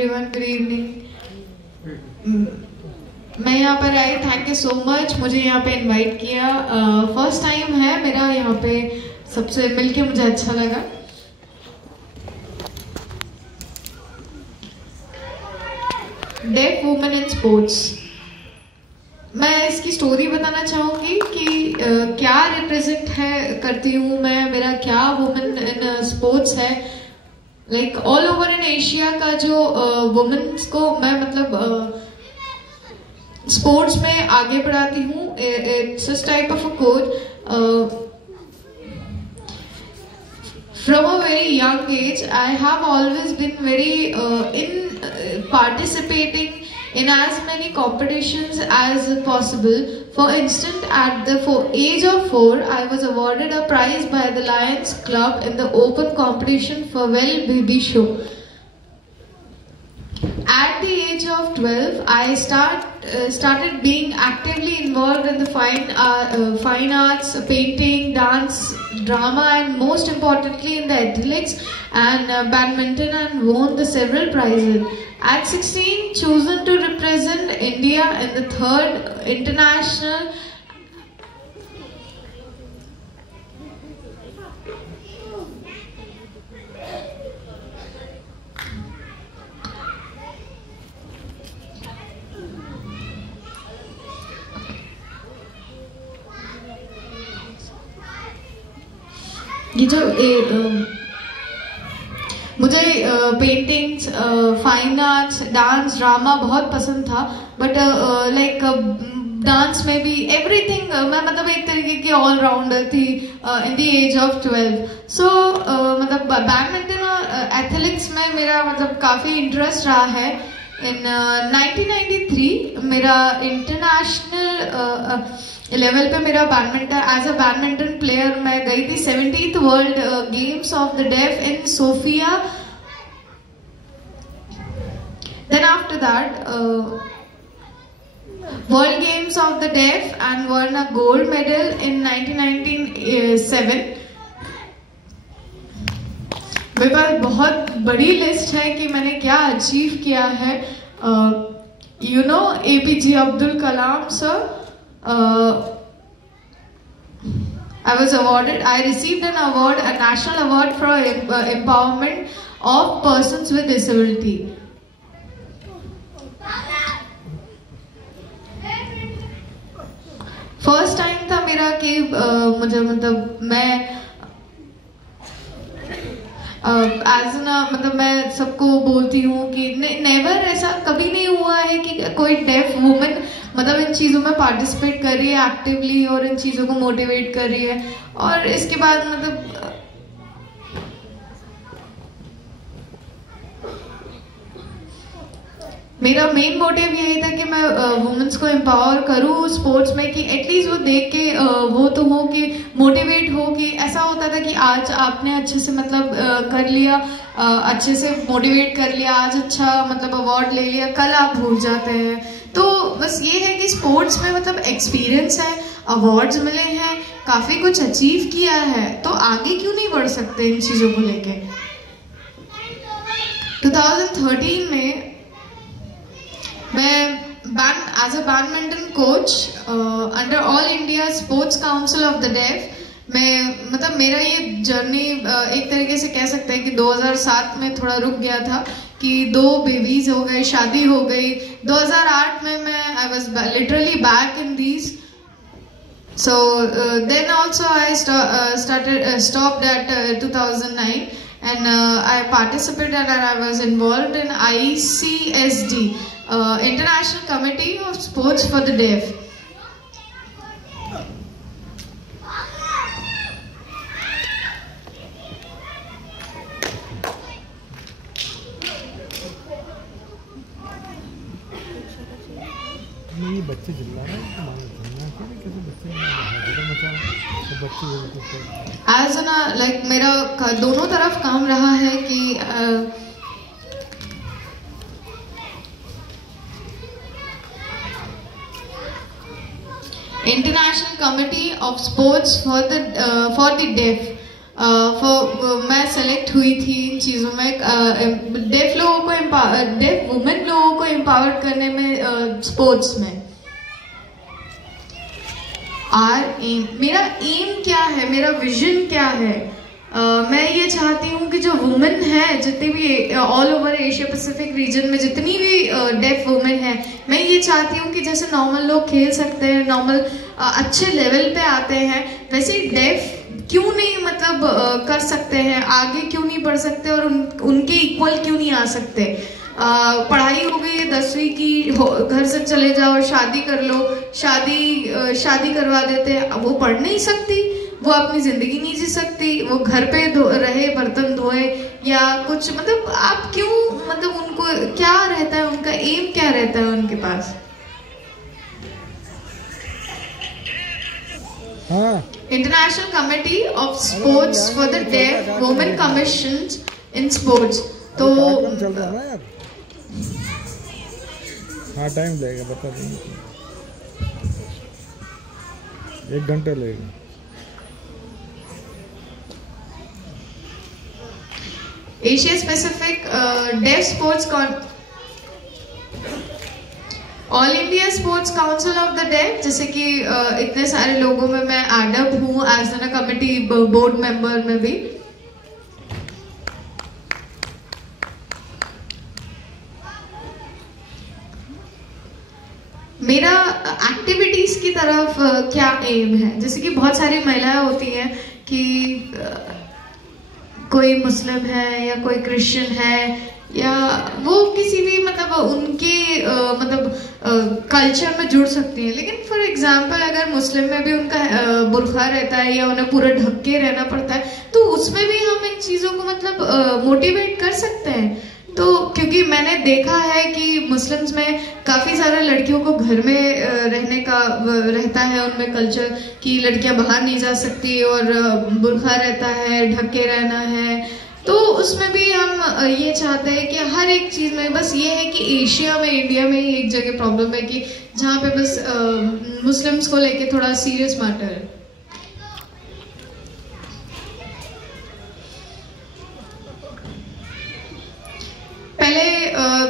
Everyone, good evening. मैं यहाँ पर आई, थैंक यू सो मच मुझे यहाँ पे इनवाइट किया। फर्स्ट टाइम है मेरा यहाँ पे, सबसे मिलके मुझे अच्छा लगा। डेफ वुमेन इन स्पोर्ट्स, मैं इसकी स्टोरी बताना चाहूँगी कि क्या रिप्रेजेंट करती हूँ मैं, मेरा क्या वुमेन इन स्पोर्ट्स है। Like all over in Asia का जो वुमेन्स को मैं मतलब स्पोर्ट्स में आगे बढ़ाती हूँ। It's type of a coach. From a very young age, I have always been very in participating in as many competitions as possible. For instance, at the age of 4, I was awarded a prize by the Lions Club in the open competition for Well Baby Show. At the age of 12, I started being actively involved in the fine arts, painting, dance, drama, and most importantly in the athletics and badminton, and won the several prizes. At 16, chosen to represent India in the 3rd international ये जो मुझे paintings, fine arts, dance, drama बहुत पसंद था। But like dance में भी everything मैं मतलब एक तरीके की ऑलराउंडर थी इन द एज ऑफ 12। सो मतलब बैडमिंटन और एथलेटिक्स में मेरा मतलब काफ़ी इंटरेस्ट रहा है। इन 1993 मेरा इंटरनेशनल लेवल पे मेरा badminton, as a badminton player मैं गई थी 70th world games of the deaf in Sofia. Then after that world games of the deaf and won a gold medal in 1997। मेरे पास बहुत बड़ी लिस्ट है कि मैंने क्या अचीव किया है। You know APJ Abdul Kalam sir, I was awarded, I received an award, a national award for empowerment of persons with disability. First time था मेरा कि मुझे मतलब मैं एज ना मतलब मैं सबको बोलती हूँ कि नेवर ऐसा कभी नहीं हुआ है कि कोई डेफ वुमेन मतलब इन चीज़ों में पार्टिसिपेट कर रही है एक्टिवली और इन चीज़ों को मोटिवेट कर रही है। और इसके बाद मतलब मेरा मेन मोटिव यही था कि मैं वुमेन्स को एम्पावर करूँ स्पोर्ट्स में, कि एटलीस्ट वो देख के वो तो हो कि मोटिवेट हो, कि ऐसा होता था कि आज आपने अच्छे से मतलब कर लिया, अच्छे से मोटिवेट कर लिया, आज अच्छा मतलब अवार्ड ले लिया, कल आप भूल जाते हैं। तो बस ये है कि स्पोर्ट्स में मतलब एक्सपीरियंस है, अवार्ड्स मिले हैं, काफ़ी कुछ अचीव किया है, तो आगे क्यों नहीं बढ़ सकते इन चीज़ों को लेके। 2013 में मैं as a badminton coach under all India sports council of the deaf मैं मतलब मेरा ये जर्नी एक तरीके से कह सकते हैं कि 2007 में थोड़ा रुक गया था कि 2 बेबीज हो गए, शादी हो गई। 2008 में मैं I was literally back in these. So then also I stopped at 2009 and I participated and I was involved in ICSD, International Committee of Sports for the Deaf. ये बच्चे चिल्ला रहे हैं कैसे बच्चे एज ना लाइक मेरा दोनों तरफ काम रहा है कि international committee of sports for the deaf मैं सेलेक्ट हुई थी इन चीज़ों में, डेफ लोगों को डेफ वुमेन लोगों को एम्पावर करने में स्पोर्ट्स में। मेरा एम क्या है, मेरा विजन क्या है? मैं ये चाहती हूँ कि जो वुमेन है, जितनी भी all over Asia Pacific region में जितनी भी डेफ वुमेन है, मैं ये चाहती हूँ कि जैसे नॉर्मल लोग खेल सकते हैं, नॉर्मल अच्छे लेवल पे आते हैं, वैसे ही डेफ क्यों नहीं मतलब कर सकते हैं, आगे क्यों नहीं बढ़ सकते और उनके इक्वल क्यों नहीं आ सकते? पढ़ाई हो गई 10वीं की, घर से चले जाओ, शादी कर लो, शादी करवा देते हैं। वो पढ़ नहीं सकती, वो अपनी जिंदगी नहीं जी सकती, वो घर पे रहे, बर्तन धोए या कुछ, मतलब आप क्यों, मतलब उनको क्या रहता है, उनका एम क्या रहता है उनके पास? International committee of sports for the deaf women commissions in sports. तो चल रहा है ना यार, हाँ टाइम लगेगा, बता देंगे 1 घंटे लगेगा। Asia specific deaf sports all India sports council of the deaf, जैसे कि इतने सारे लोगों में मैं एडअप हूँ as an committee board member में भी। मेरा एक्टिविटीज की तरफ क्या एम है, जैसे कि बहुत सारी महिलाएं होती हैं कि कोई मुस्लिम है या कोई क्रिश्चियन है या वो किसी भी मतलब उनके मतलब कल्चर में जुड़ सकती है, लेकिन फॉर एग्जांपल अगर मुस्लिम में भी उनका बुर्का रहता है या उन्हें पूरा ढक के रहना पड़ता है, तो उसमें भी हम इन चीज़ों को मतलब मोटिवेट कर सकते हैं। तो क्योंकि मैंने देखा है कि मुस्लिम्स में काफ़ी सारे लड़कियों को घर में रहने का रहता है, उनमें कल्चर कि लड़कियां बाहर नहीं जा सकती और बुर्का रहता है, ढक के रहना है। तो उसमें भी हम ये चाहते हैं कि हर एक चीज़ में, बस ये है कि एशिया में, इंडिया में ही एक जगह प्रॉब्लम है कि जहाँ पे बस मुस्लिम्स को लेके थोड़ा सीरियस मैटर है। पहले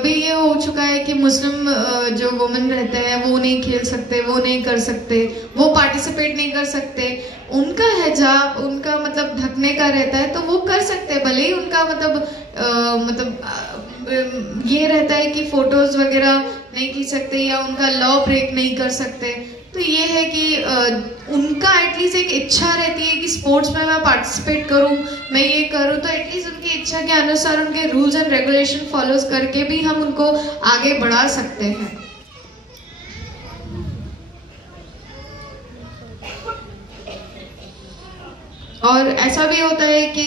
भी ये हो चुका है कि मुस्लिम जो वुमेन रहते हैं वो नहीं खेल सकते, वो नहीं कर सकते, वो पार्टिसिपेट नहीं कर सकते। उनका हिजाब, उनका मतलब ढकने का रहता है तो वो कर सकते हैं, भले ही उनका मतलब ये रहता है कि फोटोज वगैरह नहीं खींच सकते या उनका लॉ ब्रेक नहीं कर सकते। तो ये है कि उनका एटलीस्ट एक इच्छा रहती है कि स्पोर्ट्स में मैं पार्टिसिपेट करूं, मैं ये करूं, तो एटलीस्ट उनकी इच्छा के अनुसार उनके रूल्स एंड रेगुलेशन फॉलोज करके भी हम उनको आगे बढ़ा सकते हैं। और ऐसा भी होता है कि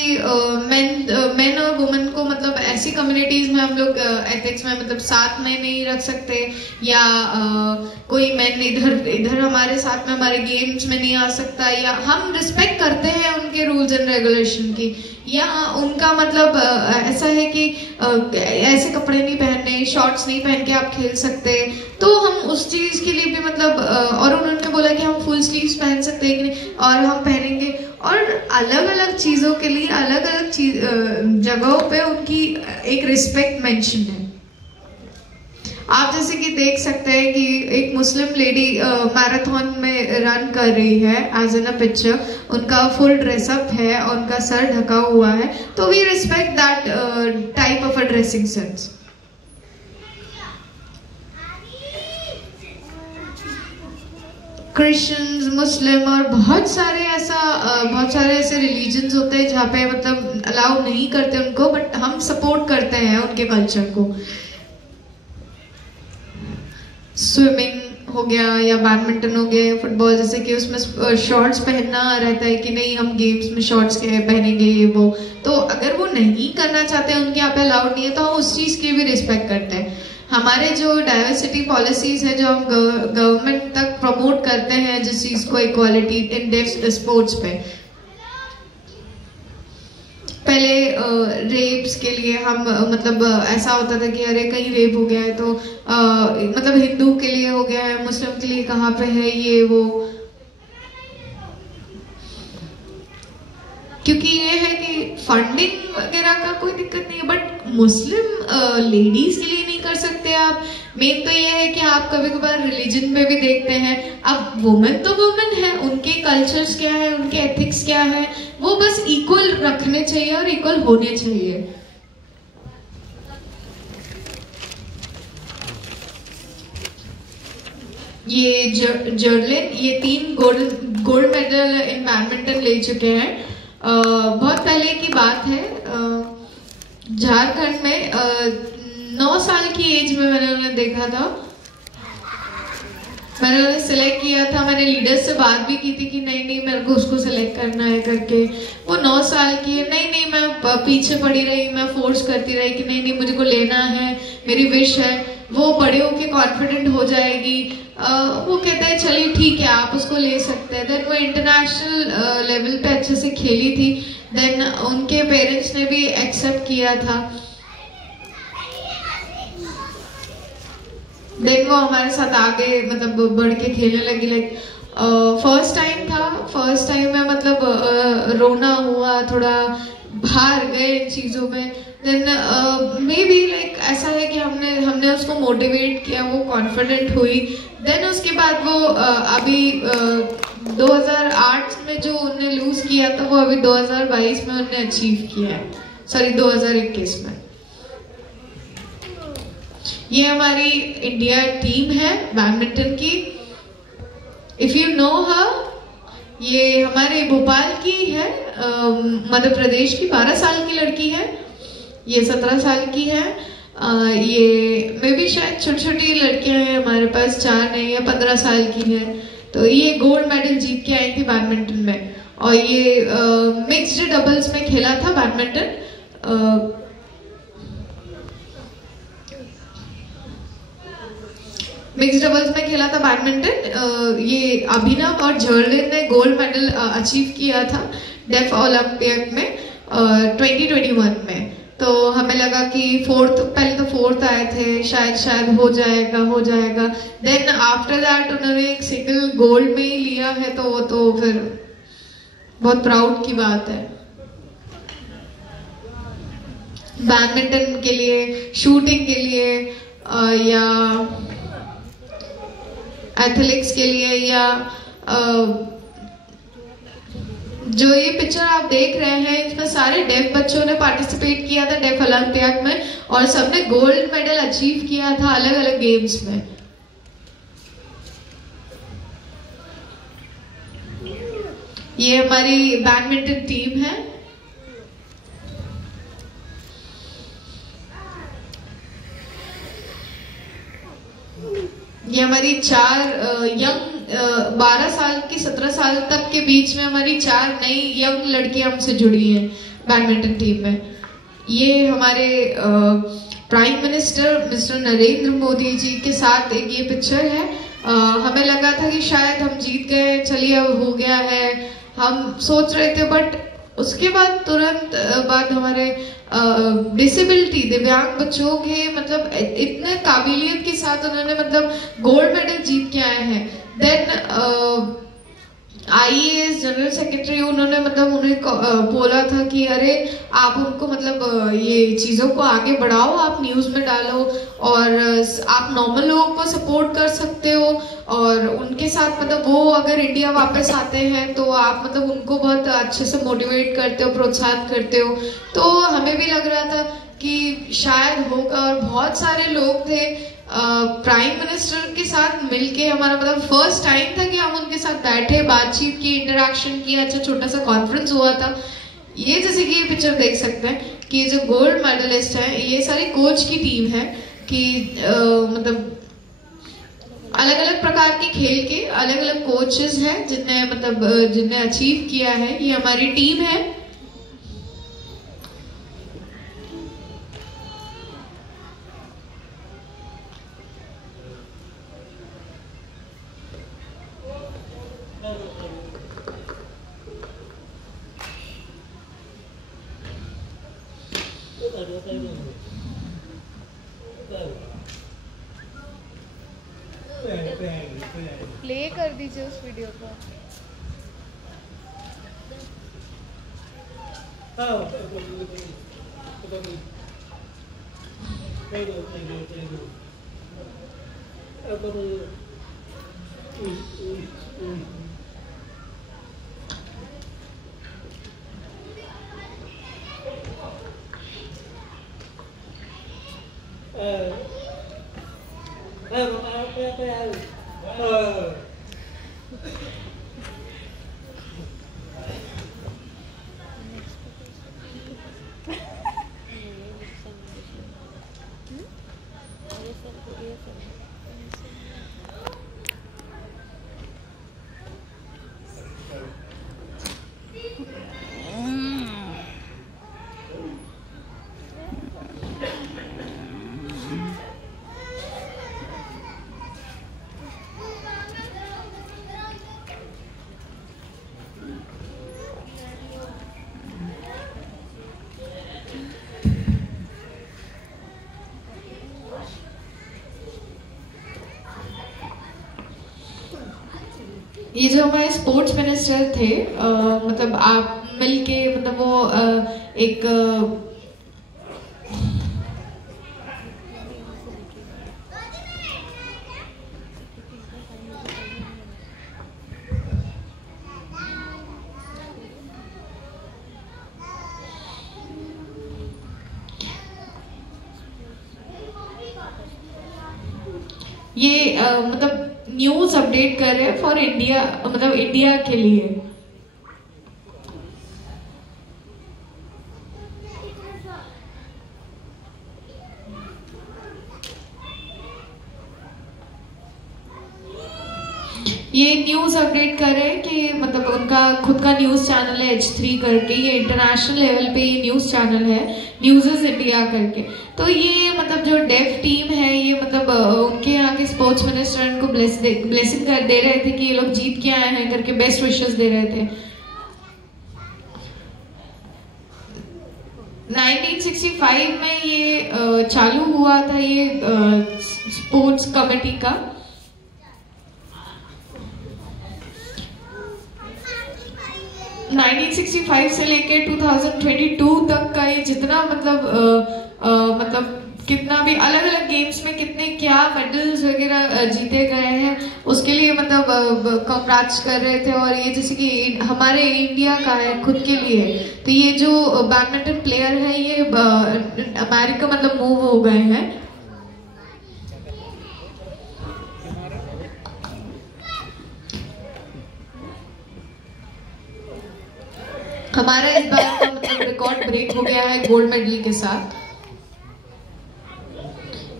मेन और वुमेन को मतलब ऐसी कम्युनिटीज में हम लोग एथिक्स में मतलब साथ में नहीं रख सकते, या कोई मेन इधर हमारे साथ में हमारे गेम्स में नहीं आ सकता, या हम रिस्पेक्ट करते हैं उनके रूल्स एंड रेगुलेशन की, या उनका मतलब ऐसा है कि ऐसे कपड़े नहीं पहनने, शॉर्ट्स नहीं पहन के आप खेल सकते। तो हम उस चीज के लिए भी मतलब और उन्होंने बोला कि हम फुल स्लीव्स पहन सकते हैं कि नहीं, और हम पहनेंगे। और अलग अलग चीज़ों के लिए अलग अलग जगहों पे उनकी एक रिस्पेक्ट मेंशन है। आप जैसे कि देख सकते हैं कि एक मुस्लिम लेडी मैराथन में रन कर रही है एज एन अ पिक्चर, उनका फुल ड्रेसअप है और उनका सर ढका हुआ है, तो we respect that type of a dressing sense. Christians, Muslim और बहुत सारे ऐसे रिलीजन्स होते हैं जहाँ पे मतलब अलाउ नहीं करते उनको, बट हम सपोर्ट करते हैं उनके कल्चर को। स्विमिंग हो गया या बैडमिंटन हो गया या फुटबॉल, जैसे कि उसमें शॉर्ट्स पहनना रहता है कि नहीं हम गेम्स में शॉर्ट्स पहनेंगे ये वो, तो अगर वो नहीं करना चाहते हैं, उनके यहाँ पे अलाउड नहीं है, तो हम उस चीज़ की भी रिस्पेक्ट करते हैं। हमारे जो डाइवर्सिटी पॉलिसीज है जो हम गवर्नमेंट तक प्रमोट करते हैं जिस चीज़ को, इक्वालिटी इन डेफ स्पोर्ट्स पे, पहले रेप्स के लिए हम मतलब ऐसा होता था कि अरे कहीं रेप हो गया है तो मतलब हिंदू के लिए हो गया है, मुस्लिम के लिए कहाँ पे है ये वो। क्योंकि ये है कि फंडिंग वगैरह का कोई दिक्कत नहीं है, बट मुस्लिम लेडीज के लिए नहीं कर सकते आप। मेन तो ये है कि आप कभी कभार रिलीजन में भी देखते हैं, अब वुमेन तो वुमेन है, उनके कल्चर्स क्या है, उनके एथिक्स क्या है, वो बस इक्वल रखने चाहिए और इक्वल होने चाहिए। ये जर्लिन ये 3 गोल्ड मेडल इन बैडमिंटन ले चुके हैं। बहुत पहले की बात है, झारखंड में 9 साल की एज में मैंने उन्हें देखा था, मैंने उन्हें सिलेक्ट किया था। मैंने लीडर्स से बात भी की थी कि नहीं नहीं मेरे को उसको सिलेक्ट करना है करके। वो 9 साल की है, नहीं नहीं मैं पीछे पड़ी रही, मैं फोर्स करती रही कि नहीं नहीं मुझे को लेना है, मेरी विश है। वो बड़े होके कॉन्फिडेंट हो जाएगी। वो कहते हैं चलिए ठीक है आप उसको ले सकते हैं। देन वो इंटरनेशनल लेवल पे अच्छे से खेली थी। देन उनके पेरेंट्स ने भी एक्सेप्ट किया था। देन वो हमारे साथ आगे मतलब बढ़ के खेलने लगी। लाइक फर्स्ट टाइम था, फर्स्ट टाइम में मतलब रोना हुआ, थोड़ा बाहर गए इन चीज़ों में। देन मे बी लाइक ऐसा है कि हमने उसको मोटिवेट किया, वो कॉन्फिडेंट हुई। देन उसके बाद वो अभी 2008 में जो उन्होंने लूज किया था वो अभी 2022 में उन्होंने अचीव किया है, सॉरी 2021 में। ये हमारी इंडिया टीम है बैडमिंटन की। इफ यू नो हर, ये हमारे भोपाल की है, मध्य प्रदेश की, 12 साल की लड़की है। ये 17 साल की है। ये मे भी शायद छोटी छोटी लड़कियां हैं हमारे पास, 4 नहीं या 15 साल की है। तो ये गोल्ड मेडल जीत के आई थी बैडमिंटन में। और ये मिक्स्ड डबल्स में खेला था बैडमिंटन। मिक्स्ड डबल्स में खेला था बैडमिंटन। ये अभिनव और जर्लिन ने गोल्ड मेडल अचीव किया था डेफ ओलंपिक में 2021 में। तो हमें लगा कि पहले तो फोर्थ आए थे, शायद हो जाएगा। देन आफ्टर दैट उन्होंने एक सिंगल गोल्ड में ही लिया है, तो वो तो फिर बहुत प्राउड की बात है। बैडमिंटन के लिए, शूटिंग के लिए या एथलेटिक्स के लिए, या जो ये पिक्चर आप देख रहे हैं इसमें सारे डेफ बच्चों ने पार्टिसिपेट किया था डेफ ओलंपियाड में, और सबने गोल्ड मेडल अचीव किया था अलग अलग गेम्स में। ये हमारी बैडमिंटन टीम है। ये हमारी 4 यंग 12 साल की 17 साल तक के बीच में हमारी 4 नई यंग लड़कियां हमसे जुड़ी हैं बैडमिंटन टीम में। ये हमारे prime minister mister Narendra Modi ji के साथ एक ये पिक्चर है। हमें लगा था कि शायद हम जीत गए, चलिए अब हो गया है, हम सोच रहे थे। बट उसके बाद तुरंत बाद हमारे डिसेबिलिटी दिव्यांग बच्चों के मतलब इतने काबिलियत के साथ उन्होंने मतलब गोल्ड मेडल जीत के आए हैं। देन IAS जनरल सेक्रेटरी उन्होंने मतलब उन्हें बोला था कि अरे आप उनको मतलब ये चीज़ों को आगे बढ़ाओ, आप न्यूज़ में डालो, और आप नॉर्मल लोगों को सपोर्ट कर सकते हो, और उनके साथ मतलब वो अगर इंडिया वापस आते हैं तो आप मतलब उनको बहुत अच्छे से मोटिवेट करते हो, प्रोत्साहित करते हो। तो हमें भी लग रहा था कि शायद होगा, और बहुत सारे लोग थे। प्राइम मिनिस्टर के साथ मिलके हमारा मतलब फर्स्ट टाइम था कि हम उनके साथ बैठे, बातचीत की, इंटरेक्शन किया, अच्छा छोटा सा कॉन्फ्रेंस हुआ था। ये जैसे कि ये पिक्चर देख सकते हैं कि ये जो गोल्ड मेडलिस्ट है ये सारी कोच की टीम है कि मतलब अलग अलग प्रकार के खेल के अलग अलग कोचेस हैं जिन्हें अचीव किया है। ये हमारी टीम है। प्ले कर दीजिए उस वीडियो को। ये जो हमारे स्पोर्ट्स मिनिस्टर थे, मतलब आप मिलके मतलब वो एक ये मतलब न्यूज अपडेट कर रहे हैं फॉर इंडिया, मतलब इंडिया के लिए। ये न्यूज अपडेट कर रहे हैं कि मतलब उनका खुद का न्यूज चैनल है H3 करके, ये इंटरनेशनल लेवल पे ये न्यूज चैनल है, न्यूज़ इंडिया करके। तो ये मतलब जो डेफ टीम है ये मतलब उनके यहाँ के स्पोर्ट्स मिनिस्टर उनको ब्लेसिंग कर दे रहे थे कि ये लोग जीत के आए हैं करके, बेस्ट विशेस दे रहे थे। 1965 में ये चालू हुआ था ये स्पोर्ट्स कमेटी का। नाइनटीन 1965 से लेके 2022 तक का ये जितना मतलब कितना भी अलग अलग गेम्स में कितने क्या मेडल्स वगैरह जीते गए हैं, उसके लिए मतलब कंग्रेट्स कर रहे थे। और ये जैसे कि हमारे इंडिया का है खुद के लिए, तो ये जो बैडमिंटन प्लेयर है ये अमेरिका मतलब मूव हो गए हैं। हमारा इस बार का मतलब रिकॉर्ड ब्रेक हो गया है गोल्ड मेडल के साथ।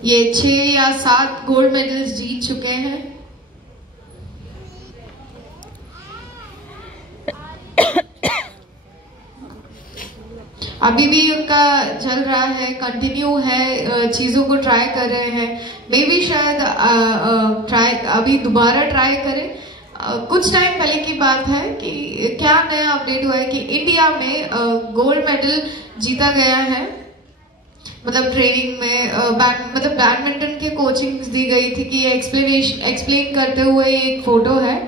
ये 6 या 7 गोल्ड मेडल्स जीत चुके हैं। अभी भी उनका चल रहा है, कंटिन्यू है, चीजों को ट्राई कर रहे हैं। मे भी शायद अभी दोबारा ट्राई करें। कुछ टाइम पहले की बात है कि क्या नया अपडेट हुआ है कि इंडिया में गोल्ड मेडल जीता गया है। मतलब ट्रेनिंग में मतलब बैडमिंटन के कोचिंग दी गई थी कि ये एक्सप्लेन करते हुए एक फोटो है।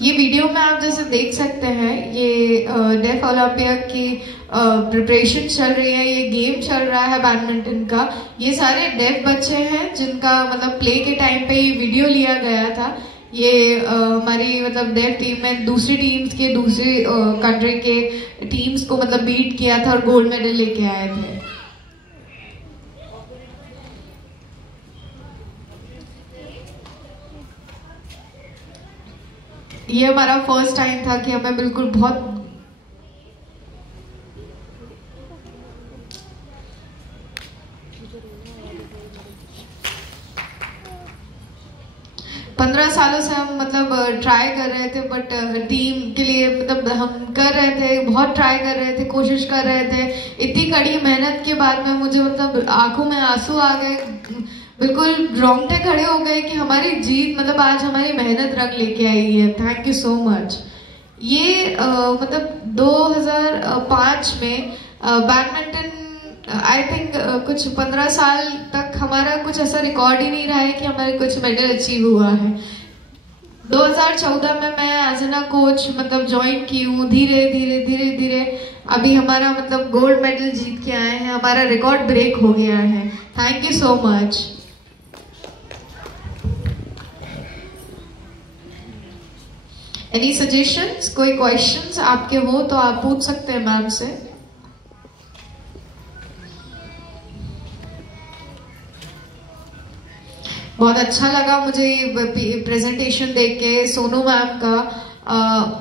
ये वीडियो में आप जैसे देख सकते हैं, ये डेफ ओलंपिया की प्रिपरेशन चल रही है, ये गेम चल रहा है बैडमिंटन का। ये सारे डेफ बच्चे हैं जिनका मतलब प्ले के टाइम पे ये वीडियो लिया गया था। ये हमारी मतलब डेफ टीम में दूसरी टीम्स के दूसरी कंट्री के टीम्स को मतलब बीट किया था और गोल्ड मेडल लेके आए थे। ये हमारा फर्स्ट टाइम था कि हमें बिल्कुल बहुत 15 सालों से हम मतलब ट्राई कर रहे थे, बट टीम के लिए मतलब हम कर रहे थे, बहुत ट्राई कर रहे थे, कोशिश कर रहे थे। इतनी कड़ी मेहनत के बाद में मुझे मतलब आंखों में आंसू आ गए। बिल्कुल रोंगटे खड़े हो गए कि हमारी जीत मतलब आज हमारी मेहनत रंग लेके आई है। Thank you so much. ये मतलब 2005 में बैडमिंटन आई थिंक कुछ 15 साल तक हमारा कुछ ऐसा रिकॉर्ड ही नहीं रहा है कि हमारे कुछ मेडल अचीव हुआ है। 2014 में मैं एज एन कोच मतलब ज्वाइन की हूँ। धीरे धीरे धीरे धीरे अभी हमारा मतलब गोल्ड मेडल जीत के आए हैं, हमारा रिकॉर्ड ब्रेक हो गया है। Thank you so much. Any suggestions, कोई क्वेश्चंस आपके हो तो आप पूछ सकते हैं मैम से। बहुत अच्छा लगा मुझे ये प्रेजेंटेशन देख के सोनू मैम का।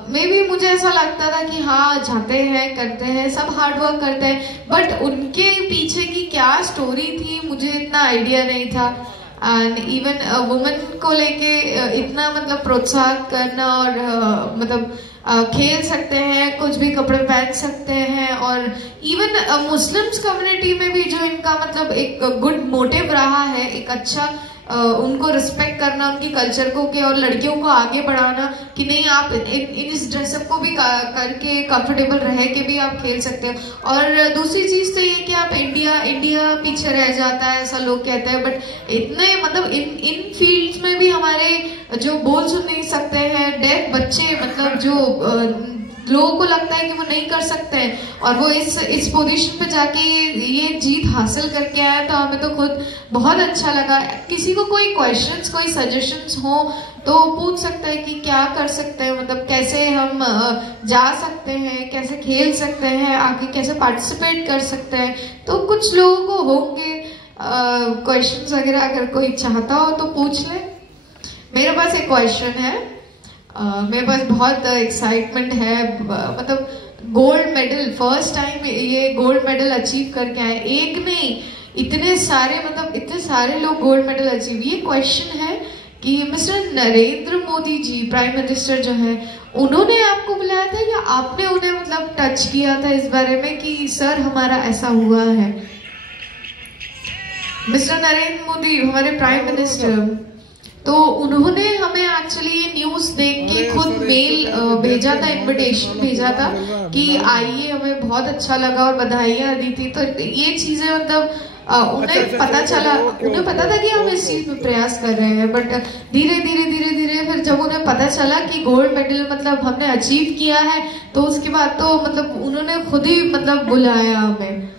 मे भी मुझे ऐसा लगता था कि हाँ जाते हैं करते हैं सब हार्ड वर्क करते हैं, बट उनके पीछे की क्या स्टोरी थी मुझे इतना आइडिया नहीं था। एंड इवन वुमेन को लेके इतना मतलब प्रोत्साहन करना और मतलब खेल सकते हैं, कुछ भी कपड़े पहन सकते हैं, और इवन मुस्लिम्स कम्युनिटी में भी जो इनका मतलब एक गुड मोटिव रहा है, एक अच्छा उनको रिस्पेक्ट करना उनकी कल्चर को के, और लड़कियों को आगे बढ़ाना कि नहीं आप इस ड्रेसअप को भी करके कंफर्टेबल रह के भी आप खेल सकते हो। और दूसरी चीज तो ये कि आप इंडिया पीछे रह जाता है ऐसा लोग कहते हैं, बट इतने मतलब इन फील्ड्स में भी हमारे जो बोल सुन नहीं सकते हैं डेफ बच्चे मतलब जो लोगों को लगता है कि वो नहीं कर सकते हैं और वो इस पोजीशन पे जाके ये जीत हासिल करके आया, तो हमें तो खुद बहुत अच्छा लगा। किसी को कोई क्वेश्चंस कोई सजेशंस हो तो पूछ सकता है कि क्या कर सकते हैं, मतलब कैसे हम जा सकते हैं, कैसे खेल सकते हैं, आगे कैसे पार्टिसिपेट कर सकते हैं। तो कुछ लोगों को होंगे क्वेश्चंस वगैरह, अगर कोई चाहता हो तो पूछ ले। मेरे पास एक क्वेश्चन है, मेरे पास बहुत एक्साइटमेंट है, मतलब गोल्ड मेडल फर्स्ट टाइम ये गोल्ड मेडल अचीव करके आए, एक नहीं इतने सारे लोग गोल्ड मेडल अचीव। ये क्वेश्चन है कि मिस्टर नरेंद्र मोदी जी प्राइम मिनिस्टर जो है, उन्होंने आपको बुलाया था या आपने उन्हें मतलब टच किया था इस बारे में कि सर हमारा ऐसा हुआ है? मिस्टर नरेंद्र मोदी हमारे प्राइम मिनिस्टर, तो उन्होंने हमें एक्चुअली ये न्यूज देख के खुद मेल भेजा था, इनविटेशन भेजा था कि आइए, हमें बहुत अच्छा लगा और बधाइयाँ दी थी। तो ये चीजें मतलब उन्हें पता चला, उन्हें पता था कि हम इस चीज में प्रयास कर रहे हैं, बट धीरे धीरे फिर जब उन्हें पता चला कि गोल्ड मेडल मतलब हमने अचीव किया है, तो उसके बाद तो मतलब उन्होंने खुद ही मतलब बुलाया हमें।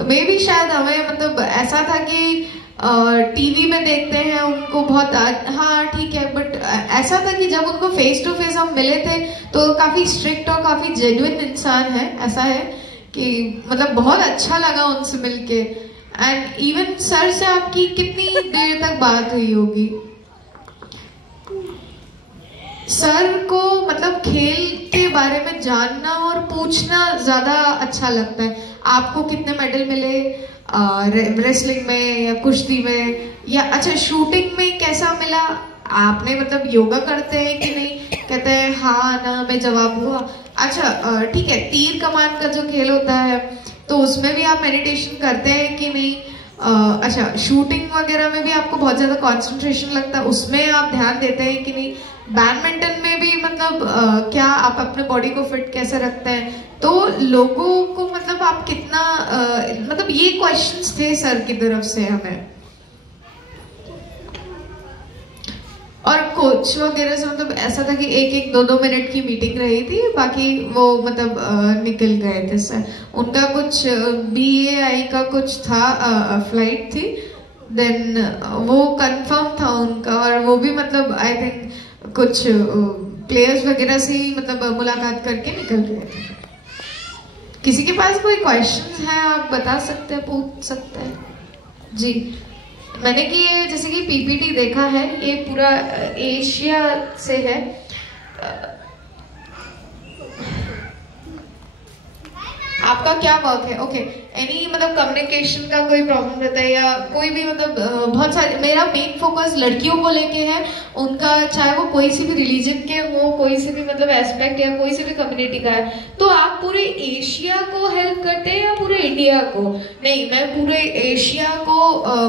मे भी शायद हमें मतलब ऐसा था कि टीवी में देखते हैं उनको बहुत हाँ ठीक है, बट ऐसा था कि जब उनको फेस टू फेस हम मिले थे तो काफी स्ट्रिक्ट और काफी जेन्युइन इंसान है। ऐसा है कि मतलब बहुत अच्छा लगा उनसे मिलके। एंड इवन सर से आपकी कितनी देर तक बात हुई होगी? सर को मतलब खेल के बारे में जानना और पूछना ज्यादा अच्छा लगता है। आपको कितने मेडल मिले रेसलिंग में या कुश्ती में, या अच्छा शूटिंग में कैसा मिला? आपने मतलब योगा करते हैं कि नहीं? कहते हैं हाँ ना में जवाब हुआ। अच्छा ठीक है, तीर कमान का जो खेल होता है तो उसमें भी आप मेडिटेशन करते हैं कि नहीं? अच्छा शूटिंग वगैरह में भी आपको बहुत ज्यादा कंसंट्रेशन लगता है, उसमें आप ध्यान देते हैं कि नहीं? बैडमिंटन में भी मतलब क्या आप अपने बॉडी को फिट कैसे रखते हैं? तो लोगों को मतलब आप कितना मतलब ये क्वेश्चंस थे सर की तरफ से हमें। और कोच वगैरह से मतलब ऐसा था कि एक 2 मिनट की मीटिंग रही थी, बाकी वो मतलब निकल गए थे सर। उनका कुछ BAI का कुछ था, फ्लाइट थी, देन वो कंफर्म था उनका, और वो भी मतलब आई थिंक कुछ प्लेयर्स वगैरह से ही मतलब मुलाकात करके निकल गए थे। किसी के पास कोई क्वेश्चंस है आप बता सकते हैं, पूछ सकते हैं जी। मैंने कि जैसे कि PPT देखा है, ये पूरा एशिया से है। आपका क्या वर्क है? ओके, एनी मतलब कम्युनिकेशन का कोई प्रॉब्लम रहता है या कोई भी मतलब बहुत सारे, मेरा मेन फोकस लड़कियों को लेके है, उनका चाहे वो कोई सी भी रिलीजन के हो, कोई से भी मतलब एस्पेक्ट या कोई से भी कम्युनिटी का है। तो आप पूरे एशिया को हेल्प करते हैं या पूरे इंडिया को? नहीं, मैं पूरे एशिया को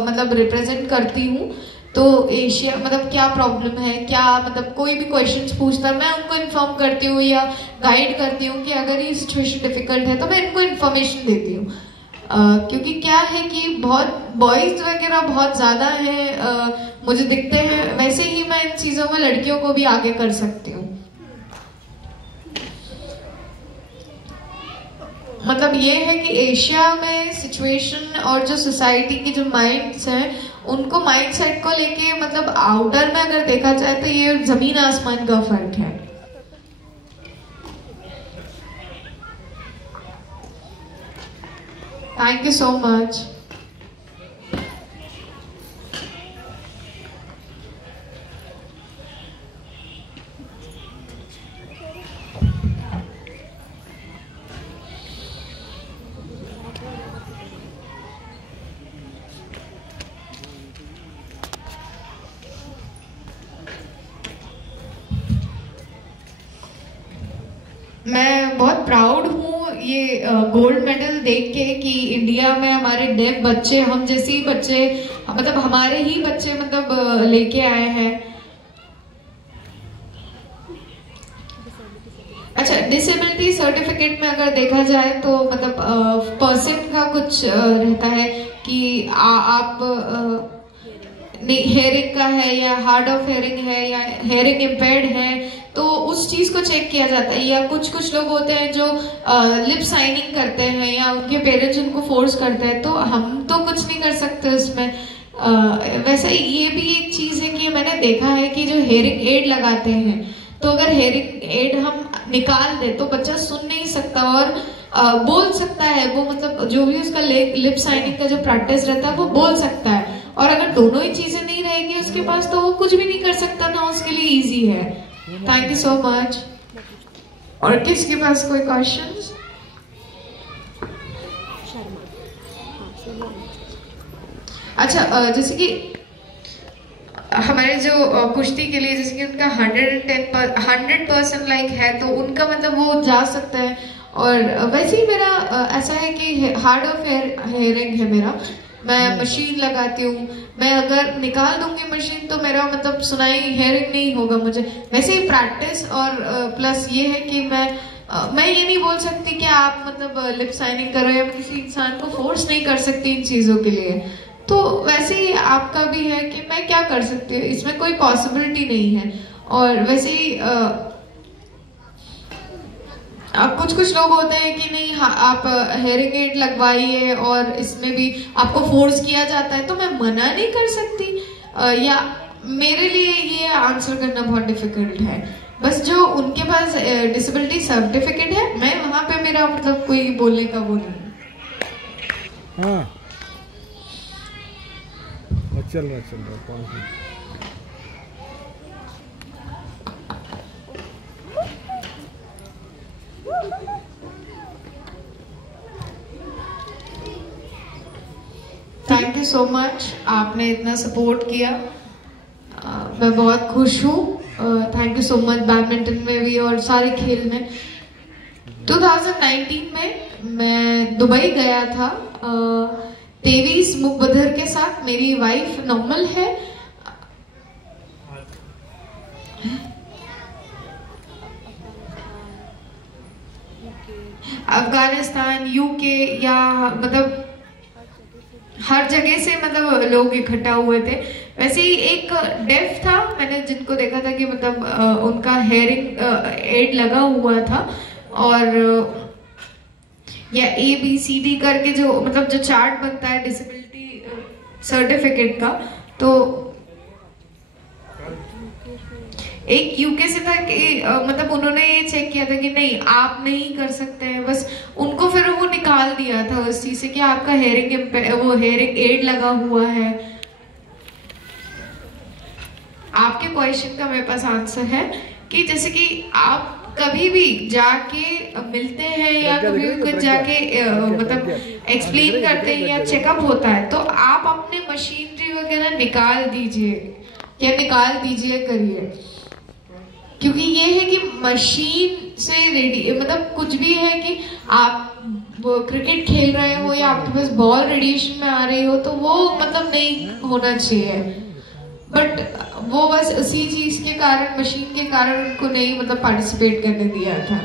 मतलब रिप्रेजेंट करती हूँ। तो एशिया मतलब क्या प्रॉब्लम है, क्या मतलब कोई भी क्वेश्चंस पूछता है, मैं उनको इन्फॉर्म करती हूँ या गाइड करती हूँ कि अगर ये सिचुएशन डिफिकल्ट है तो मैं इनको इन्फॉर्मेशन देती हूँ। क्योंकि क्या है कि बहुत बॉयज वगैरह बहुत ज़्यादा है, मुझे दिखते हैं, वैसे ही मैं इन चीज़ों में लड़कियों को भी आगे कर सकती हूँ। मतलब ये है कि एशिया में सिचुएशन और जो सोसाइटी की जो माइंड्स हैं, उनको माइंड सेट को लेके मतलब आउटर में अगर देखा जाए तो ये जमीन आसमान का फर्क है। Thank you so much. मैं बहुत प्राउड हूँ ये गोल्ड मेडल देख के कि इंडिया में हमारे डेफ बच्चे, हम जैसे ही बच्चे, मतलब हमारे ही बच्चे मतलब लेके आए हैं। अच्छा, डिसेबिलिटी सर्टिफिकेट में अगर देखा जाए तो मतलब पर्सन का कुछ रहता है कि आप हेयरिंग का है या हार्ड ऑफ हेयरिंग है या हेयरिंग इम्पेयर्ड है, तो उस चीज को चेक किया जाता है। या कुछ लोग होते हैं जो लिप साइनिंग करते हैं या उनके पेरेंट्स उनको फोर्स करते हैं, तो हम तो कुछ नहीं कर सकते उसमें। वैसे ये भी एक चीज है कि मैंने देखा है कि जो हेयरिंग एड लगाते हैं, तो अगर हेयरिंग एड हम निकाल दे तो बच्चा सुन नहीं सकता और बोल सकता है, वो मतलब जो भी उसका लिप साइनिंग का जो प्रैक्टिस रहता है वो बोल सकता है। और अगर दोनों ही चीजें नहीं रहेगी उसके पास तो वो कुछ भी नहीं कर सकता ना, उसके लिए इजी है। Thank you so much. और किसके पास कोई क्वेश्चंस? अच्छा, जैसे कि हमारे जो कुश्ती के लिए जैसे कि उनका 100% लाइक है, तो उनका मतलब वो जा सकता है। और वैसे ही मेरा ऐसा है कि हार्ड ऑफ हेयरिंग है मेरा, मैं मशीन लगाती हूँ, मैं अगर निकाल दूंगी मशीन तो मेरा मतलब सुनाई हेयरिंग नहीं होगा मुझे। वैसे ही प्रैक्टिस और प्लस ये है कि मैं ये नहीं बोल सकती कि आप मतलब लिप साइनिंग करो या किसी इंसान को फोर्स नहीं कर सकती इन चीज़ों के लिए। तो वैसे ही आपका भी है कि मैं क्या कर सकती हूँ, इसमें कोई पॉसिबिलिटी नहीं है। और वैसे ही कुछ लोग होते हैं कि नहीं आप हेयरिंग एड लगवाइए और इसमें भी आपको फोर्स किया जाता है, तो मैं मना नहीं कर सकती। या मेरे लिए ये आंसर करना बहुत डिफिकल्ट है। बस जो उनके पास डिसेबिलिटी सर्टिफिकेट है, मैं वहां पे मेरा मतलब कोई बोलने का वो नहीं। हाँ, चल रहा थैंक यू सो मच, आपने इतना सपोर्ट किया, मैं बहुत खुश हूँ। Thank you so much. Badminton में भी और सारे खेल में 2019 में मैं दुबई गया था तेवीस मुकबदर के साथ। मेरी वाइफ नॉर्मल है। अफगानिस्तान, यूके या मतलब हर जगह से मतलब लोग इकट्ठा हुए थे। वैसे ही एक डेफ था, मैंने जिनको देखा था कि मतलब उनका हेयरिंग एड लगा हुआ था और या ABCD करके जो मतलब जो चार्ट बनता है डिसेबिलिटी सर्टिफिकेट का, तो एक यूके से था कि मतलब उन्होंने ये चेक किया था कि नहीं आप नहीं कर सकते हैं, बस उनको फिर वो निकाल दिया था उस चीज से कि आपका हेयरिंग एड लगा हुआ है। आपके क्वेश्चन का मेरे पास आंसर है कि जैसे कि आप कभी भी जाके मिलते हैं या कभी भी कुछ जाके मतलब एक्सप्लेन करते हैं या चेकअप होता है तो आप अपने मशीनरी वगैरह निकाल दीजिए या निकाल दीजिए करिए, क्योंकि ये है कि मशीन से रेडी मतलब कुछ भी है कि आप क्रिकेट खेल रहे हो या आपके पास बॉल रेडिएशन में आ रही हो तो वो मतलब नहीं होना चाहिए, बट वो बस उसी चीज के कारण मशीन के कारण उनको नहीं मतलब पार्टिसिपेट करने दिया था।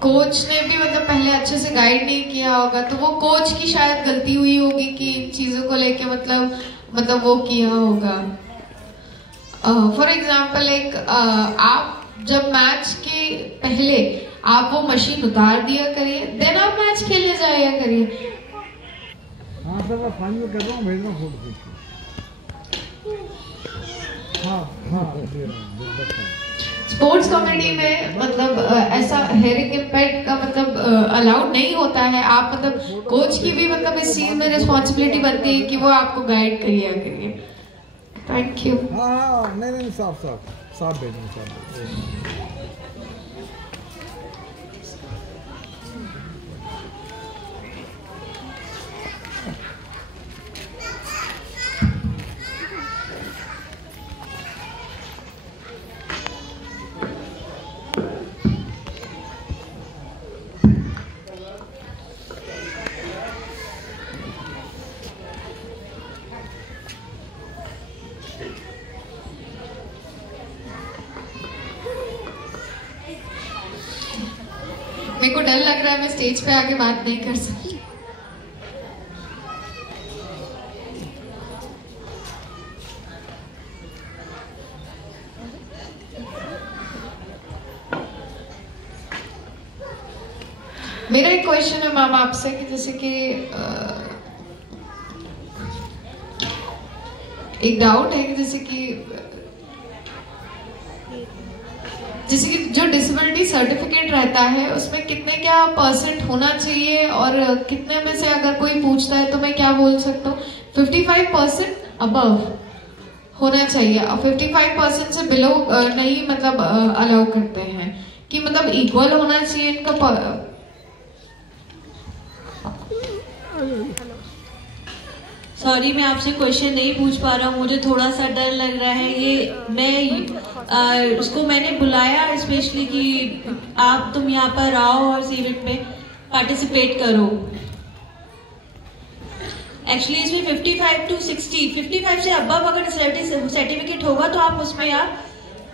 कोच ने भी मतलब पहले अच्छे से गाइड नहीं किया होगा तो वो कोच की शायद गलती हुई होगी कि इन चीजों को लेके मतलब वो किया होगा। फॉर एग्जाम्पल एक आप जब मैच के पहले आप वो मशीन उतार दिया करिए, देन आप मैच खेलने जाया करिए। हाँ सर मैं फाइन में कर रहा हूँ, भेज रहा हूँ फोटो। हाँ स्पोर्ट्स कमेटी में मतलब ऐसा हेयरिंग इम्पैक्ट का मतलब अलाउड नहीं होता है। आप मतलब कोच की भी मतलब इस चीज में रिस्पॉन्सिबिलिटी बनती है कि वो आपको गाइड करिए करिए। Thank you. हाँ नहीं साफ भेजना साफ। मेरे को डर लग रहा है मैं स्टेज पे आके बात नहीं कर सकती। मेरा एक क्वेश्चन है मैम आपसे कि जैसे कि एक डाउट है कि जैसे कि जो डिसेबिलिटी सर्टिफिकेट रहता है उसमें कितने क्या परसेंट होना चाहिए और कितने में से अगर कोई पूछता है तो मैं क्या बोल सकता हूँ 55% अबव होना चाहिए और 55% से बिलो नहीं मतलब अलाउ करते हैं कि मतलब इक्वल होना चाहिए इनका। सॉरी मैं आपसे क्वेश्चन नहीं पूछ पा रहा हूँ, मुझे थोड़ा सा डर लग रहा है। ये मैं उसको मैंने बुलाया स्पेशली कि तुम यहाँ पर आओ और इस इवेंट में पार्टिसिपेट करो। एक्चुअली इसमें 55 to 60, 55 से अबव अगर सर्टिफिकेट होगा तो आप उसमें आप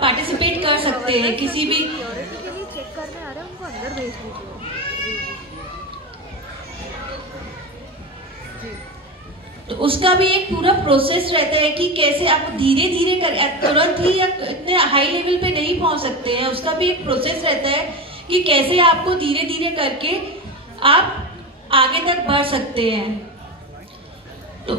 पार्टिसिपेट कर सकते हैं किसी भी। चेक करने आ रहे हैं उनको अंदर भेज दीजिए। तो उसका भी एक पूरा प्रोसेस रहता है कि कैसे आप धीरे धीरे कर तुरंत ही या इतने हाई लेवल पे नहीं पहुंच सकते हैं। उसका भी एक प्रोसेस रहता है कि कैसे आपको धीरे धीरे करके आप आगे तक बढ़ सकते हैं। तो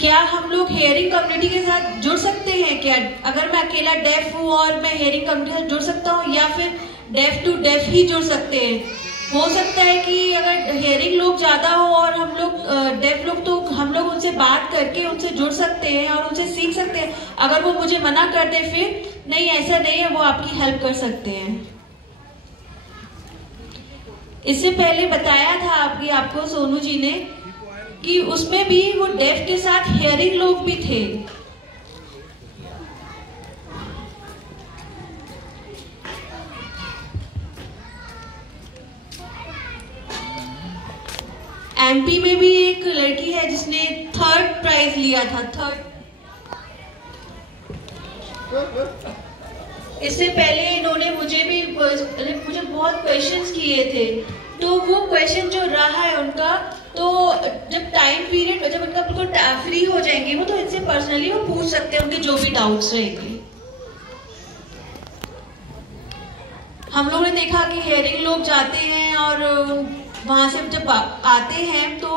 क्या हम लोग हेयरिंग कम्युनिटी के साथ जुड़ सकते हैं क्या? अगर मैं अकेला डेफ हूँ और मैं हेयरिंग कम्युनिटी से जुड़ सकता हूँ या फिर डेफ टू डेफ ही जुड़ सकते हैं? हो सकता है कि अगर हेयरिंग लोग ज्यादा हो और हम लोग डेफ लोग तो हम लोग उनसे बात करके उनसे जुड़ सकते हैं और उनसे सीख सकते हैं। अगर वो मुझे मना कर दे फिर नहीं ऐसा नहीं है, वो आपकी हेल्प कर सकते हैं। इससे पहले बताया था आपको सोनू जी ने कि उसमें भी वो डेफ के साथ हेयरिंग लोग भी थे। एमपी में भी एक लड़की है जिसने 3rd प्राइज लिया था, 3rd। इससे पहले इन्होंने मुझे बहुत क्वेश्चंस किए थे, तो वो क्वेश्चन जो रहा है उनका, तो जब टाइम पीरियड जब उनका बिल्कुल फ्री हो जाएंगे वो तो इनसे पर्सनली वो पूछ सकते हैं, उनके जो भी डाउट्स रहेंगे। हम लोगों ने देखा कि हेयरिंग लोग जाते हैं और वहां से जब आते हैं तो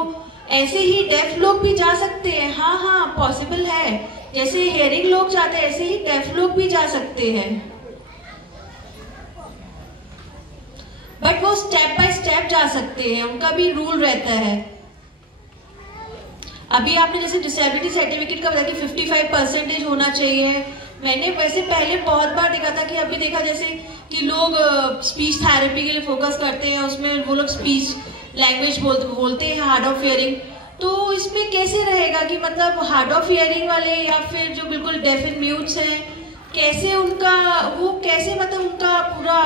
ऐसे ही डेफ लोग भी जा सकते हैं। हाँ पॉसिबल है, जैसे हेयरिंग लोग जाते हैं ऐसे ही डेफ लोग भी जा सकते हैं। बट वो स्टेप बाय स्टेप जा सकते हैं, उनका भी रूल रहता है। अभी आपने जैसे डिसेबिलिटी सर्टिफिकेट का बताया कि 55% होना चाहिए। मैंने वैसे पहले बहुत बार देखा था कि अभी देखा जैसे कि लोग स्पीच थेरेपी के लिए फोकस करते हैं, उसमें वो लोग स्पीच लैंग्वेज बोलते हैं हार्ड ऑफ हियरिंग। तो इसमें कैसे रहेगा कि मतलब हार्ड ऑफ हियरिंग वाले या फिर जो बिल्कुल डेफ एंड म्यूट्स हैं, कैसे उनका वो कैसे मतलब उनका पूरा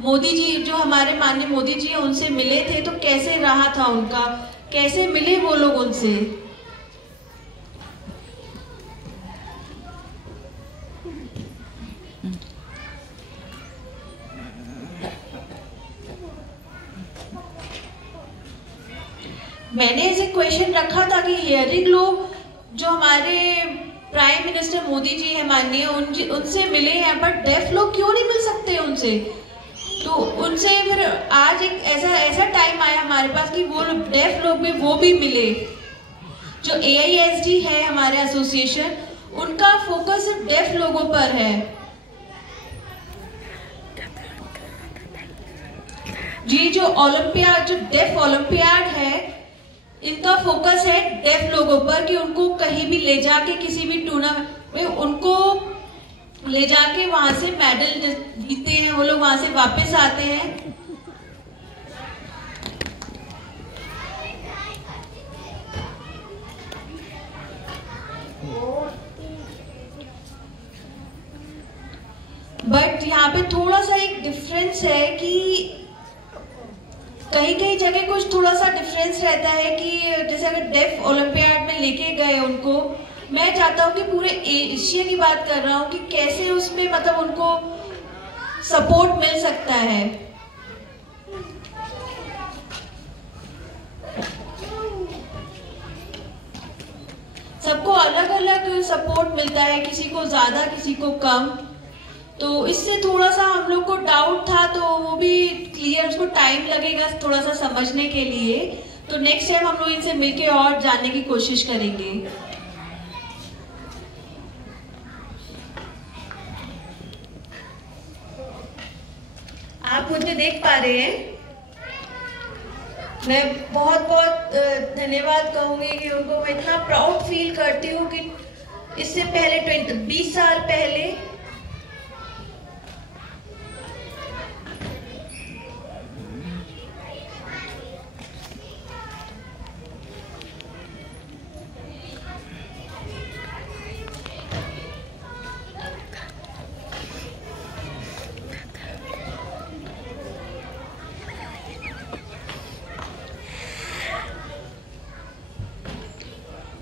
मोदी जी जो हमारे माननीय मोदी जी हैं उनसे मिले थे तो कैसे रहा था उनका, कैसे मिले वो लोग उनसे? मैंने ऐसे क्वेश्चन रखा था कि हियरिंग लोग जो हमारे प्राइम मिनिस्टर मोदी जी हैं माननीय उनसे मिले हैं, बट डेफ लोग क्यों नहीं मिल सकते उनसे? तो उनसे फिर आज एक ऐसा टाइम आया हमारे पास कि वो डेफ लोग भी वो भी मिले। जो AISD है हमारे एसोसिएशन, उनका फोकस सिर्फ डेफ लोगों पर है। जी जो ओलंपियाड, जो डेफ ओलंपियाड है, इनका फोकस है डेफ लोगों पर कि उनको कहीं भी ले जाके किसी भी टूर्नामेंट में उनको ले जाके वहां से मेडल जीतते हैं, वो लोग वहां से वापस आते हैं। बट यहाँ पे थोड़ा सा एक डिफरेंस है कि कहीं जगह कुछ थोड़ा सा डिफरेंस रहता है कि जैसे अगर डेफ ओलंपियाड में लेके गए उनको, मैं चाहता हूँ कि पूरे एशिया की बात कर रहा हूँ कि कैसे उसमें मतलब उनको सपोर्ट मिल सकता है। सबको अलग अलग सपोर्ट मिलता है, किसी को ज्यादा किसी को कम। तो इससे थोड़ा सा हम लोग को डाउट था, तो वो भी क्लियर, उसको टाइम लगेगा थोड़ा सा समझने के लिए। तो नेक्स्ट टाइम हम लोग इनसे मिलके और जानने की कोशिश करेंगे। आप मुझे देख पा रहे हैं? मैं बहुत बहुत धन्यवाद कहूंगी कि उनको मैं इतना प्राउड फील करती हूँ कि इससे पहले 20 साल पहले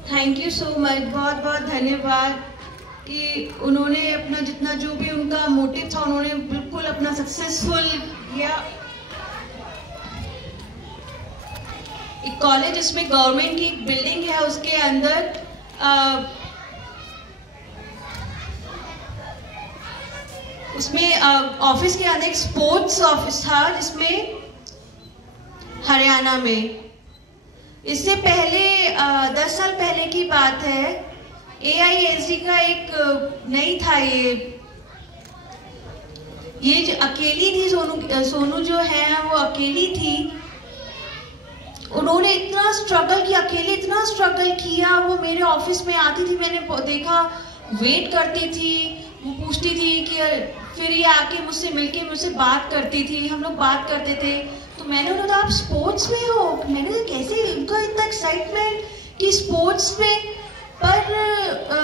थैंक यू सो मच, बहुत बहुत धन्यवाद कि उन्होंने अपना जितना जो भी उनका मोटिव था उन्होंने बिल्कुल अपना सक्सेसफुल किया। एक कॉलेज इसमें गवर्नमेंट की एक बिल्डिंग है, उसके अंदर उसमें ऑफिस के अंदर एक स्पोर्ट्स ऑफिस था जिसमें हरियाणा में। इससे पहले 10 साल पहले की बात है, AISD का एक नहीं था ये जो अकेली थी सोनू जो है वो अकेली थी। उन्होंने इतना स्ट्रगल किया, अकेले इतना स्ट्रगल किया। वो मेरे ऑफिस में आती थी, मैंने देखा वेट करती थी, वो पूछती थी कि फिर ये आके मुझसे मिलके मुझसे बात करती थी, हम लोग बात करते थे। तो मैंने उन्हें कहा आप स्पोर्ट्स में हो? मैंने कहा कैसे, उनका इतना एक्साइटमेंट कि स्पोर्ट्स में, पर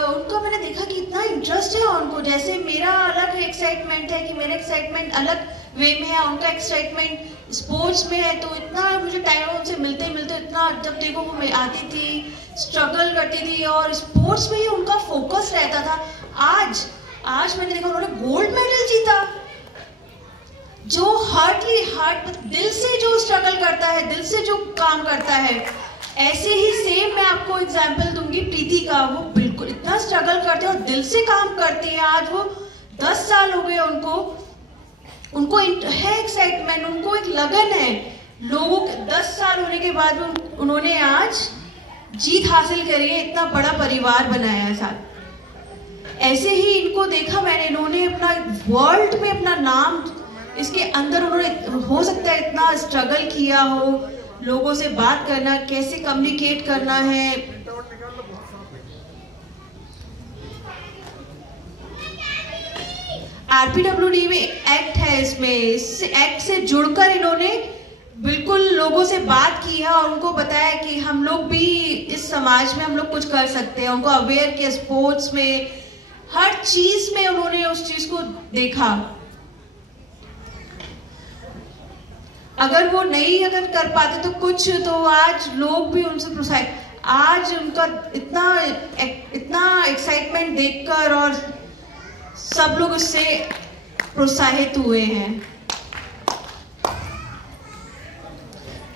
उनका मैंने देखा कि इतना इंटरेस्ट है उनको। जैसे मेरा अलग एक्साइटमेंट है कि मेरा एक्साइटमेंट अलग वे में है, उनका एक्साइटमेंट स्पोर्ट्स में है। तो इतना मुझे टाइम उनसे मिलते इतना, जब देखो वो मैं आती थी, स्ट्रगल करती थी और स्पोर्ट्स में ही उनका फोकस रहता था। आज मैंने देखा उन्होंने गोल्ड मेडल जीता। जो हार्ट दिल से जो स्ट्रगल करता है, दिल से जो काम करता है, ऐसे ही सेम मैं आपको एग्जांपल दूंगी प्रीति का। वो बिल्कुल इतना स्ट्रगल करते हैं और दिल से काम करती है। आज वो 10 साल हो गए उनको है एक्साइटमेंट, उनको एक लगन है लोगों के। 10 साल होने के बाद उन्होंने आज जीत हासिल करी है, इतना बड़ा परिवार बनाया है साथ। ऐसे ही इनको देखा मैंने, इन्होंने अपना वर्ल्ड में अपना नाम इसके अंदर उन्होंने हो सकता है इतना स्ट्रगल किया हो, लोगों से बात करना, कैसे कम्युनिकेट करना है। RPWD में एक एक्ट है, इसमें इस एक्ट से जुड़कर इन्होंने बिल्कुल लोगों से बात की है और उनको बताया कि हम लोग भी इस समाज में हम लोग कुछ कर सकते हैं। उनको अवेयर किया, स्पोर्ट्स में, हर चीज में उन्होंने उस चीज को देखा। अगर वो नहीं अगर कर पाते तो कुछ, तो आज लोग भी उनसे प्रोत्साहित, आज उनका इतना एक्साइटमेंट देखकर और सब लोग उससे प्रोत्साहित हुए हैं।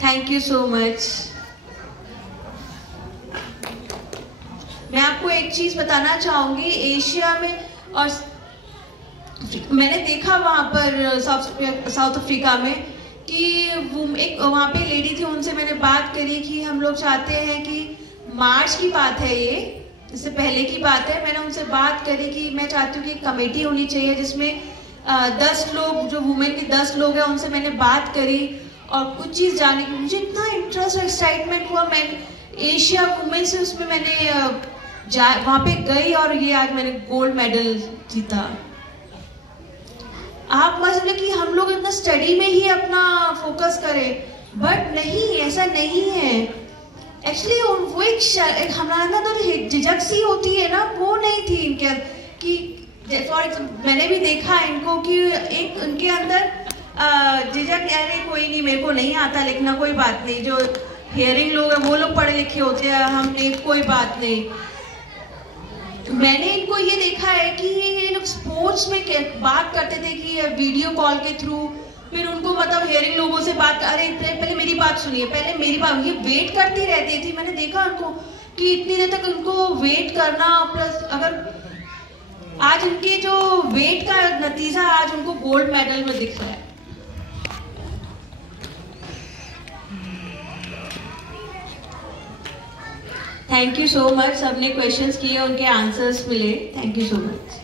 Thank you so much. मैं आपको एक चीज बताना चाहूंगी, एशिया में और मैंने देखा वहां पर साउथ अफ्रीका में कि एक वहां पे लेडी थी, उनसे मैंने बात करी कि हम लोग चाहते हैं कि मार्च की बात है, ये इससे पहले की बात है। मैंने उनसे बात करी कि मैं चाहती हूँ कि कमेटी होनी चाहिए जिसमें 10 लोग, जो वुमेन के 10 लोग हैं, उनसे मैंने बात करी और कुछ चीज़ जानने की मुझे इतना इंटरेस्ट और एक्साइटमेंट हुआ। मैं एशिया वुमेन से उसमें मैंने वहाँ पे गई और ये आज मैंने गोल्ड मेडल जीता। आप मत समझिए कि हम लोग इतना स्टडी में ही अपना फोकस करें, बट नहीं, ऐसा नहीं है। एक्चुअली वो एक हमारा अंदर तो झिझक सी होती है ना, वो नहीं थी इनके कि मैंने भी देखा इनको कि एक उनके अंदर झिझक, अरे कोई नहीं, मेरे को नहीं आता लिखना, कोई बात नहीं। जो हियरिंग लोग हैं वो लोग पढ़े लिखे होते हैं, हमने कोई बात नहीं। मैंने इनको ये देखा है कि ये लोग स्पोर्ट्स में बात करते थे कि वीडियो कॉल के थ्रू, फिर उनको मतलब हियरिंग लोगों से बात, अरे पहले मेरी बात सुनिए, पहले मेरी बात, ये वेट करती रहती थी। मैंने देखा उनको कि इतनी देर तक उनको वेट करना, प्लस अगर आज उनके जो वेट का नतीजा आज उनको गोल्ड मेडल में दिख रहा है। Thank you so much. सबने क्वेश्चंस किए, उनके आंसर्स मिले। Thank you so much.